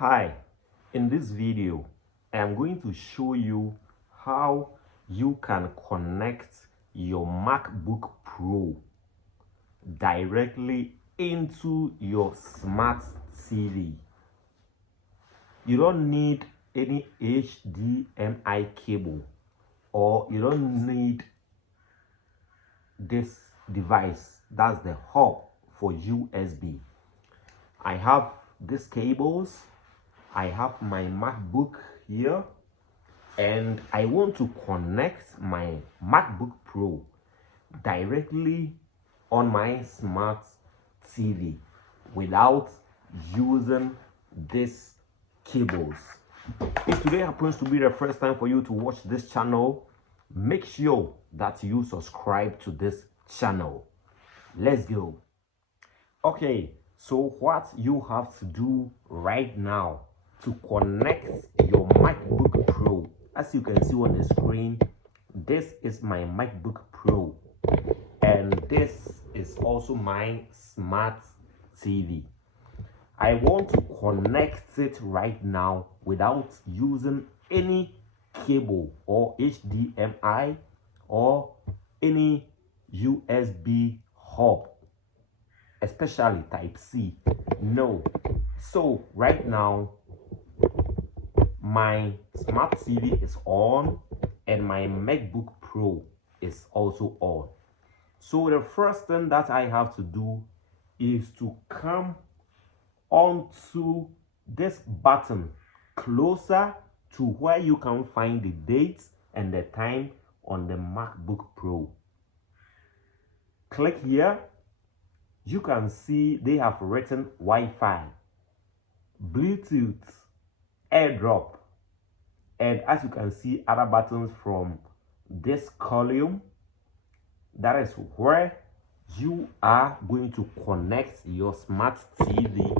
Hi, in this video I am going to show you how you can connect your MacBook Pro directly into your smart TV. You don't need any HDMI cable, or you don't need this device. That's the hub for USB. I have these cables. I have my MacBook here, and I want to connect my MacBook Pro directly on my smart TV without using these cables. If today happens to be the first time for you to watch this channel, make sure that you subscribe to this channel. Let's go. Okay, so what you have to do right now to connect your MacBook Pro, as you can see on the screen, this is my MacBook Pro, and this is also my smart TV. I want to connect it right now without using any cable or HDMI or any USB hub, especially type C. No. So right now my smart TV is on and my MacBook Pro is also on. So the first thing that I have to do is to come onto this button closer to where you can find the dates and the time on the MacBook Pro. Click here. You can see they have written Wi-Fi, Bluetooth, AirDrop, and as you can see other buttons from this column. That is where you are going to connect your smart TV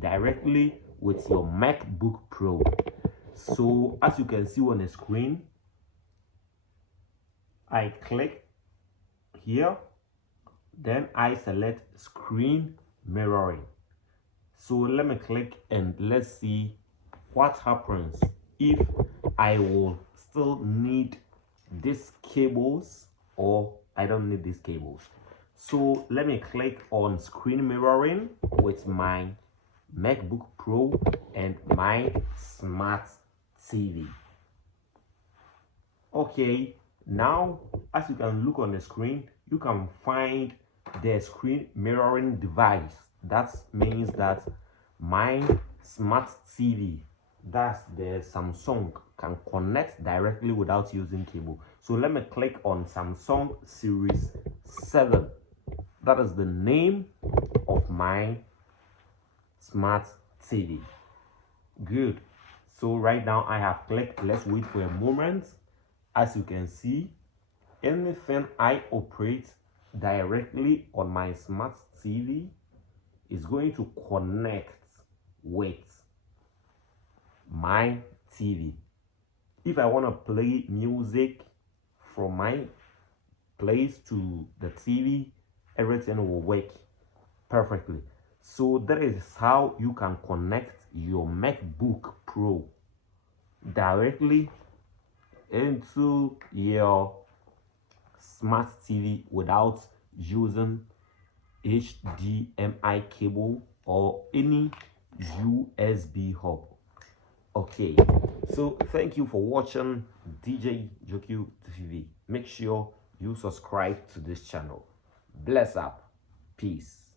directly with your MacBook Pro. So as you can see on the screen, I click here, then I select screen mirroring. So let me click and let's see what happens if I will still need these cables or I don't need these cables. So let me click on screen mirroring with my MacBook Pro and my smart TV. Okay, now as you can look on the screen, you can find the screen mirroring device. That means that my smart TV, that's the Samsung, can connect directly without using cable. So let me click on Samsung Series 7. That is the name of my smart TV. Good. So right now I have clicked. Let's wait for a moment. As you can see, anything I operate directly on my smart TV is going to connect with my TV. If I want to play music from my place to the TV, everything will work perfectly. So that is how you can connect your MacBook Pro directly into your smart TV without using HDMI cable or any USB hub. Okay, so thank you for watching DJ Joku TV. Make sure you subscribe to this channel. Bless up. Peace.